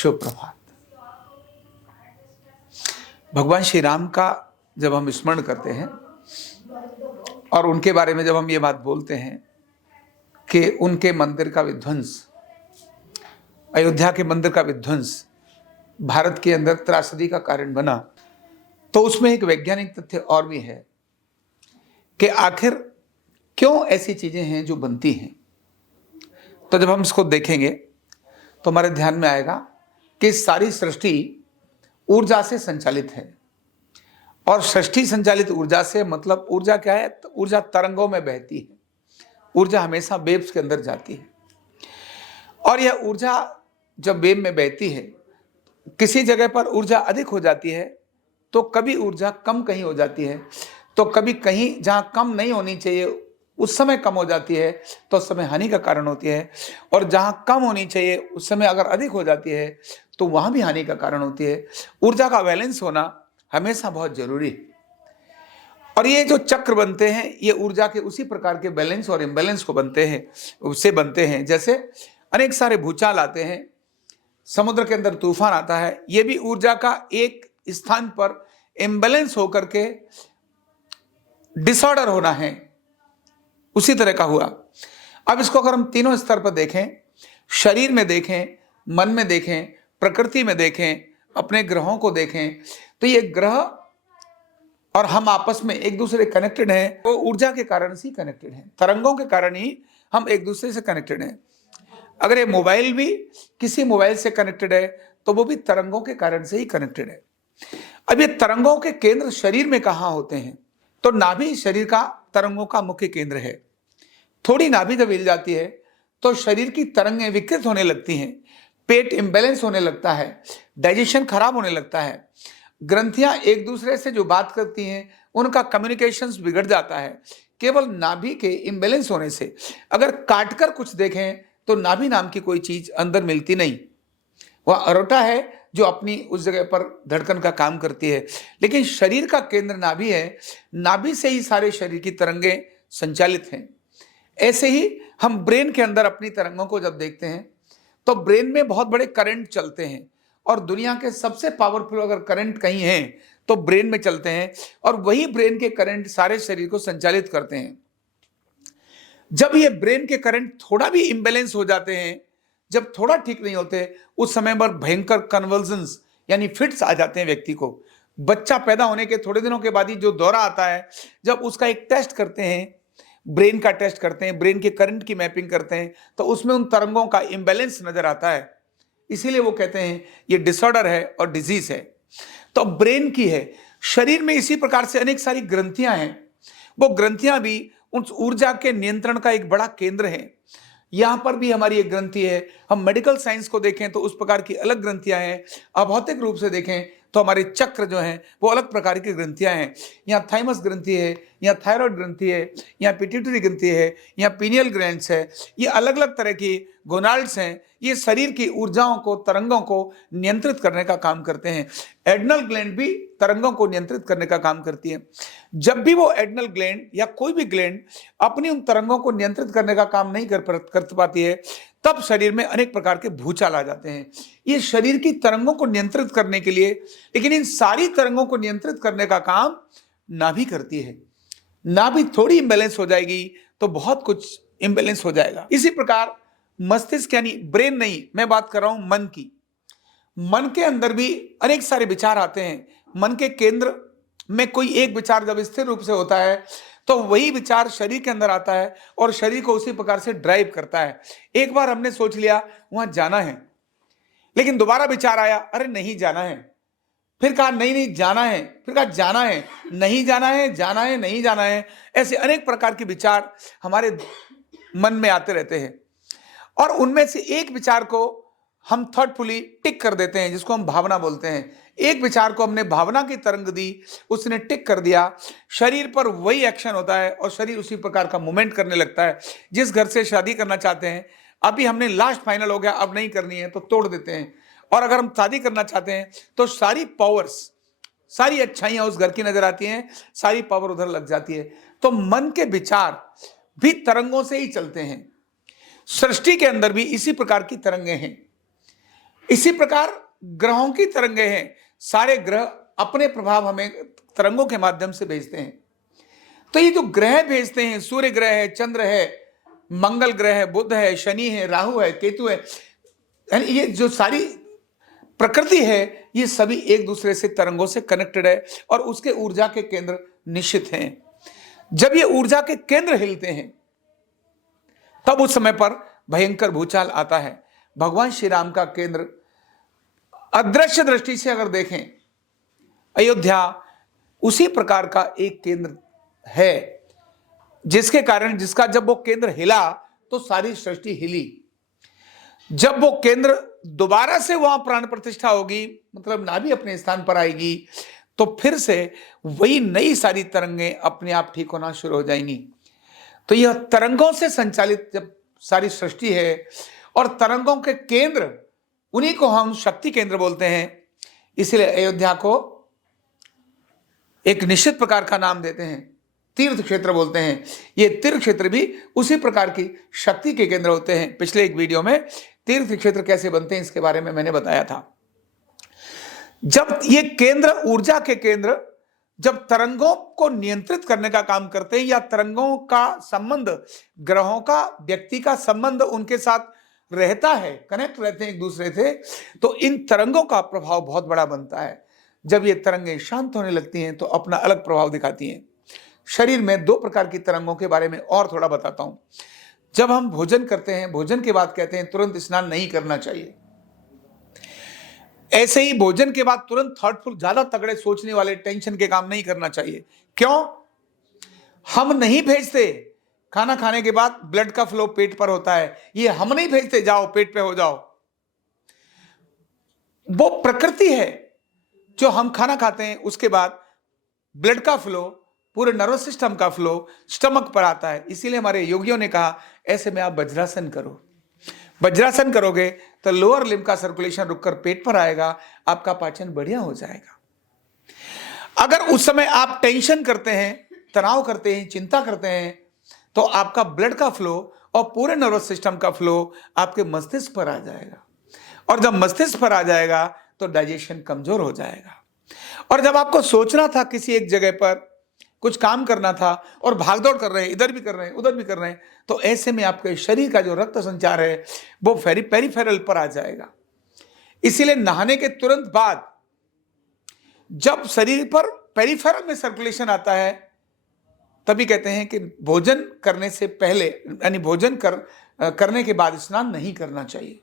शुभ प्रभात। भगवान श्री राम का जब हम स्मरण करते हैं और उनके बारे में जब हम ये बात बोलते हैं कि उनके मंदिर का विध्वंस, अयोध्या के मंदिर का विध्वंस भारत के अंदर त्रासदी का कारण बना, तो उसमें एक वैज्ञानिक तथ्य और भी है कि आखिर क्यों ऐसी चीजें हैं जो बनती हैं। तो जब हम इसको देखेंगे तो हमारे ध्यान में आएगा कि सारी सृष्टि ऊर्जा से संचालित है, और सृष्टि संचालित ऊर्जा से मतलब ऊर्जा क्या है? तो ऊर्जा तरंगों में बहती है, ऊर्जा हमेशा वेव्स के अंदर जाती है। और यह ऊर्जा जब वेव में बहती है, किसी जगह पर ऊर्जा अधिक हो जाती है तो कभी ऊर्जा कम कहीं हो जाती है, तो कभी कहीं जहां कम नहीं होनी चाहिए उस समय कम हो जाती है तो उस समय हानि का कारण होती है, और जहां कम होनी चाहिए उस समय अगर अधिक हो जाती है तो वहां भी हानि का कारण होती है। ऊर्जा का बैलेंस होना हमेशा बहुत जरूरी है, और ये जो चक्र बनते हैं ये ऊर्जा के उसी प्रकार के बैलेंस और इम्बैलेंस को बनते हैं, उससे बनते हैं। जैसे अनेक सारे भूचाल आते हैं, समुद्र के अंदर तूफान आता है, ये भी ऊर्जा का एक स्थान पर इम्बैलेंस होकर के डिसऑर्डर होना है, उसी तरह का हुआ। अब इसको अगर हम तीनों स्तर पर देखें, शरीर में देखें, मन में देखें, प्रकृति में देखें, अपने ग्रहों को देखें, तो ये ग्रह और हम आपस में एक दूसरे कनेक्टेड हैं, वो ऊर्जा के कारण से कनेक्टेड हैं, तरंगों के कारण ही हम एक दूसरे से कनेक्टेड हैं। अगर ये मोबाइल भी किसी मोबाइल से कनेक्टेड है तो वो भी तरंगों के कारण से ही कनेक्टेड है। अब ये तरंगों के केंद्र शरीर में कहाँ होते हैं? तो नाभि शरीर का तरंगों का मुख्य केंद्र है। थोड़ी नाभि जब हिल जाती है तो शरीर की तरंगें विकृत होने लगती हैं, पेट इम्बैलेंस होने लगता है, डाइजेशन खराब होने लगता है, ग्रंथियां एक दूसरे से जो बात करती हैं उनका कम्युनिकेशंस बिगड़ जाता है, केवल नाभि के इम्बैलेंस होने से। अगर काटकर कुछ देखें तो नाभि नाम की कोई चीज अंदर मिलती नहीं, वह अरोटा है जो अपनी उस जगह पर धड़कन का काम करती है, लेकिन शरीर का केंद्र नाभि है, नाभि से ही सारे शरीर की तरंगें संचालित हैं। ऐसे ही हम ब्रेन के अंदर अपनी तरंगों को जब देखते हैं तो ब्रेन में बहुत बड़े करंट चलते हैं, और दुनिया के सबसे पावरफुल अगर करंट कहीं हैं तो ब्रेन में चलते हैं, और वही ब्रेन के करंट सारे शरीर को संचालित करते हैं। जब ये ब्रेन के करंट थोड़ा भी इम्बैलेंस हो जाते हैं, जब थोड़ा ठीक नहीं होते, उस समय पर भयंकर कन्वल्जन्स यानी फिट्स आ जाते हैं व्यक्ति को। बच्चा पैदा होने के थोड़े दिनों के बाद ही जो दौरा आता है, जब उसका एक टेस्ट करते हैं, ब्रेन का टेस्ट करते हैं, ब्रेन के करंट की मैपिंग करते हैं, तो उसमें उन तरंगों का इम्बैलेंस नजर आता है। इसीलिए वो कहते हैं ये डिसऑर्डर है और डिजीज है। तो ब्रेन की है। शरीर में इसी प्रकार से अनेक सारी ग्रंथियां हैं, वो ग्रंथियां भी उस ऊर्जा के नियंत्रण का एक बड़ा केंद्र है। यहां पर भी हमारी एक ग्रंथि है। हम मेडिकल साइंस को देखें तो उस प्रकार की अलग ग्रंथियां हैं, अभौतिक रूप से देखें तो हमारे चक्र जो हैं वो अलग प्रकार की ग्रंथियां हैं। यहाँ थाइमस ग्रंथि है, यहाँ थायराइड ग्रंथि है, यहाँ पिट्यूटरी ग्रंथि है, यहाँ पीनियल ग्लैंड्स है। ये अलग अलग तरह की गोनाड्स हैं, ये शरीर की ऊर्जाओं को, तरंगों को नियंत्रित करने का काम करते हैं। एड्रिनल ग्लैंड भी तरंगों को नियंत्रित करने का काम करती है। जब भी वो एड्रिनल ग्लैंड या कोई भी ग्लैंड अपनी उन तरंगों को नियंत्रित करने का काम नहीं कर पाती है, तब शरीर में अनेक प्रकार के भूचाल आ जाते हैं। ये शरीर की तरंगों को नियंत्रित करने के लिए, लेकिन इन सारी तरंगों को नियंत्रित करने का काम नाभि करती है। नाभि थोड़ी इंबैलेंस हो जाएगी तो बहुत कुछ इंबैलेंस हो जाएगा। इसी प्रकार मस्तिष्क यानी ब्रेन नहीं, मैं बात कर रहा हूं मन की। मन के अंदर भी अनेक सारे विचार आते हैं। मन के केंद्र में कोई एक विचार जब स्थिर रूप से होता है तो वही विचार शरीर के अंदर आता है और शरीर को उसी प्रकार से ड्राइव करता है। एक बार हमने सोच लिया वहां जाना है, लेकिन दोबारा विचार आया, अरे नहीं जाना है, फिर कहा नहीं नहीं जाना है, फिर कहा जाना है, नहीं जाना है, जाना है, नहीं जाना है। ऐसे अनेक प्रकार के विचार हमारे मन में आते रहते हैं, और उनमें से एक विचार को हम थॉटफुली टिक कर देते हैं, जिसको हम भावना बोलते हैं। एक विचार को हमने भावना की तरंग दी, उसने टिक कर दिया, शरीर पर वही एक्शन होता है और शरीर उसी प्रकार का मूवमेंट करने लगता है। जिस घर से शादी करना चाहते हैं, अभी हमने लास्ट फाइनल हो गया, अब नहीं करनी है तो तोड़ देते हैं, और अगर हम शादी करना चाहते हैं तो सारी पावर्स, सारी अच्छाइयां उस घर की नजर आती हैं, सारी पावर उधर लग जाती है। तो मन के विचार भी तरंगों से ही चलते हैं। सृष्टि के अंदर भी इसी प्रकार की तरंगें हैं। इसी प्रकार ग्रहों की तरंगे हैं, सारे ग्रह अपने प्रभाव हमें तरंगों के माध्यम से भेजते हैं। तो ये जो ग्रह भेजते हैं, सूर्य ग्रह है, चंद्र है, मंगल ग्रह है, बुध है, शनि है, राहु है, केतु है, यानी ये जो सारी प्रकृति है, ये सभी एक दूसरे से तरंगों से कनेक्टेड है और उसके ऊर्जा के केंद्र निश्चित हैं। जब ये ऊर्जा के केंद्र हिलते हैं तब उस समय पर भयंकर भूचाल आता है। भगवान श्री राम का केंद्र अदृश्य दृष्टि से अगर देखें, अयोध्या उसी प्रकार का एक केंद्र है, जिसके कारण जिसका जब वो केंद्र हिला तो सारी सृष्टि हिली। जब वो केंद्र दोबारा से वहां प्राण प्रतिष्ठा होगी, मतलब नाभि अपने स्थान पर आएगी, तो फिर से वही नई सारी तरंगें अपने आप ठीक होना शुरू हो जाएंगी। तो यह तरंगों से संचालित जब सारी सृष्टि है और तरंगों के केंद्र, उन्हीं को हम शक्ति केंद्र बोलते हैं। इसलिए अयोध्या को एक निश्चित प्रकार का नाम देते हैं, तीर्थ क्षेत्र बोलते हैं। ये तीर्थ क्षेत्र भी उसी प्रकार की शक्ति के केंद्र होते हैं। पिछले एक वीडियो में तीर्थ क्षेत्र कैसे बनते हैं इसके बारे में मैंने बताया था। जब ये केंद्र, ऊर्जा के केंद्र, जब तरंगों को नियंत्रित करने का काम करते हैं या तरंगों का संबंध, ग्रहों का, व्यक्ति का संबंध उनके साथ रहता है, कनेक्ट रहते हैं एक दूसरे से, तो इन तरंगों का प्रभाव बहुत बड़ा बनता है। जब ये तरंगें शांत होने लगती हैं तो अपना अलग प्रभाव दिखाती हैं। शरीर में दो प्रकार की तरंगों के बारे में और थोड़ा बताता हूं। जब हम भोजन करते हैं, भोजन के बाद कहते हैं तुरंत स्नान नहीं करना चाहिए। ऐसे ही भोजन के बाद तुरंत थॉटफुल, ज्यादा तगड़े सोचने वाले, टेंशन के काम नहीं करना चाहिए। क्यों? हम नहीं भेजते खाना खाने के बाद ब्लड का फ्लो पेट पर होता है, ये हम नहीं भेजते जाओ पेट पे हो जाओ। वो प्रकृति है जो हम खाना खाते हैं उसके बाद ब्लड का फ्लो, पूरे नर्वस सिस्टम का फ्लो स्टमक पर आता है। इसीलिए हमारे योगियों ने कहा ऐसे में आप वज्रासन करो। वज्रासन करोगे तो लोअर लिम्ब का सर्कुलेशन रुककर पेट पर आएगा, आपका पाचन बढ़िया हो जाएगा। अगर उस समय आप टेंशन करते हैं, तनाव करते हैं, चिंता करते हैं, तो आपका ब्लड का फ्लो और पूरे नर्वस सिस्टम का फ्लो आपके मस्तिष्क पर आ जाएगा, और जब मस्तिष्क पर आ जाएगा तो डाइजेशन कमजोर हो जाएगा। और जब आपको सोचना था किसी एक जगह पर, कुछ काम करना था और भागदौड़ कर रहे हैं, इधर भी कर रहे हैं, उधर भी कर रहे हैं, तो ऐसे में आपके शरीर का जो रक्त संचार है वो पेरिफेरल पर आ जाएगा। इसीलिए नहाने के तुरंत बाद जब शरीर पर पेरिफेरल में सर्कुलेशन आता है, तभी कहते हैं कि भोजन करने से पहले, यानी भोजन करने के बाद स्नान नहीं करना चाहिए।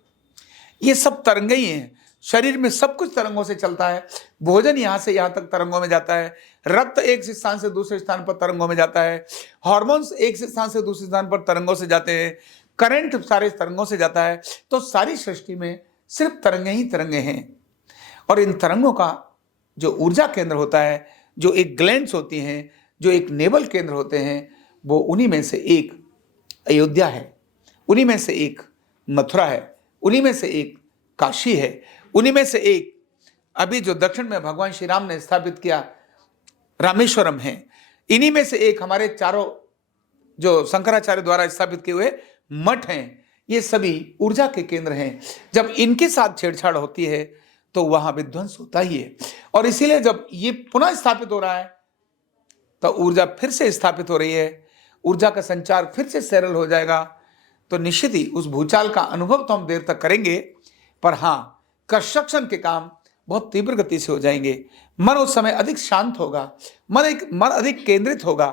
ये सब तरंगे ही हैं। शरीर में सब कुछ तरंगों से चलता है। भोजन यहां से यहां तक तरंगों में जाता है, रक्त एक स्थान से दूसरे स्थान पर तरंगों में जाता है, हार्मोन्स एक स्थान से दूसरे स्थान पर तरंगों से जाते हैं, करंट सारे तरंगों से जाता है। तो सारी सृष्टि में सिर्फ तरंगे ही तरंगे हैं। और इन तरंगों का जो ऊर्जा केंद्र होता है, जो एक ग्लैंड्स होती हैं, जो एक नेवल केंद्र होते हैं, वो उन्हीं में से एक अयोध्या है, उन्हीं में से एक मथुरा है, उन्हीं में से एक काशी है, उन्हीं में से एक अभी जो दक्षिण में भगवान श्री राम ने स्थापित किया रामेश्वरम है, इन्हीं में से एक हमारे चारों जो शंकराचार्य द्वारा स्थापित किए हुए मठ हैं। ये सभी ऊर्जा के केंद्र हैं। जब इनके साथ छेड़छाड़ होती है तो वहां विध्वंस होता ही है। और इसीलिए जब ये पुनः स्थापित हो रहा है तो ऊर्जा फिर से स्थापित हो रही है, ऊर्जा का संचार फिर से सरल हो जाएगा। तो निश्चित ही उस भूचाल का अनुभव तो हम देर तक करेंगे, पर हाँ, कंस्ट्रक्शन के काम बहुत तीव्र गति से हो जाएंगे। मन उस समय अधिक शांत होगा, मन अधिक केंद्रित होगा,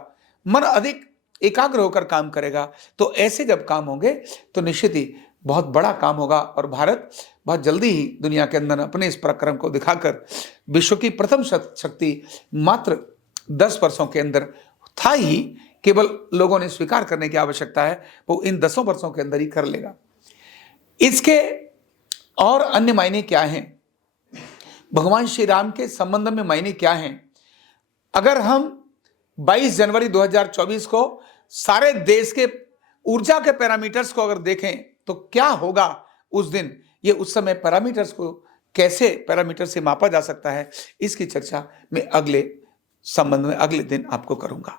मन अधिक एकाग्र होकर काम करेगा। तो ऐसे जब काम होंगे तो निश्चित ही बहुत बड़ा काम होगा और भारत बहुत जल्दी ही दुनिया के अंदर अपने इस पराक्रम को दिखाकर विश्व की प्रथम शक्ति मात्र 10 वर्षों के अंदर था ही, केवल लोगों ने स्वीकार करने की आवश्यकता है, वो इन 10 वर्षों के अंदर ही कर लेगा। इसके और अन्य मायने क्या हैं, भगवान श्री राम के संबंध में मायने क्या हैं? अगर हम 22 जनवरी 2024 को सारे देश के ऊर्जा के पैरामीटर्स को अगर देखें तो क्या होगा उस दिन, ये उस समय पैरामीटर्स को कैसे पैरामीटर से मापा जा सकता है, इसकी चर्चा मैं अगले संबंध में अगले दिन आपको करूंगा।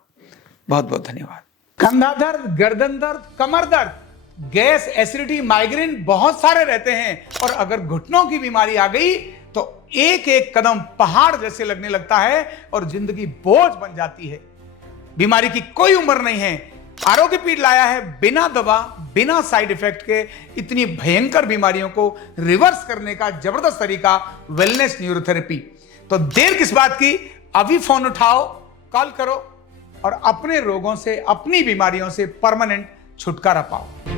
बहुत बहुत धन्यवाद। कंधा दर्द, गर्दन दर्द, कमर दर्द, गैस, एसिडिटी, माइग्रेन बहुत सारे रहते हैं, और अगर घुटनों की बीमारी आ गई तो एक एक कदम पहाड़ जैसे लगने लगता है और जिंदगी बोझ बन जाती है। बीमारी की कोई उम्र नहीं है। आरोग्य पीठ लाया है बिना दवा, बिना साइड इफेक्ट के इतनी भयंकर बीमारियों को रिवर्स करने का जबरदस्त तरीका, वेलनेस न्यूरोथेरेपी। तो देर किस बात की, अभी फोन उठाओ, कॉल करो और अपने रोगों से, अपनी बीमारियों से परमानेंट छुटकारा पाओ।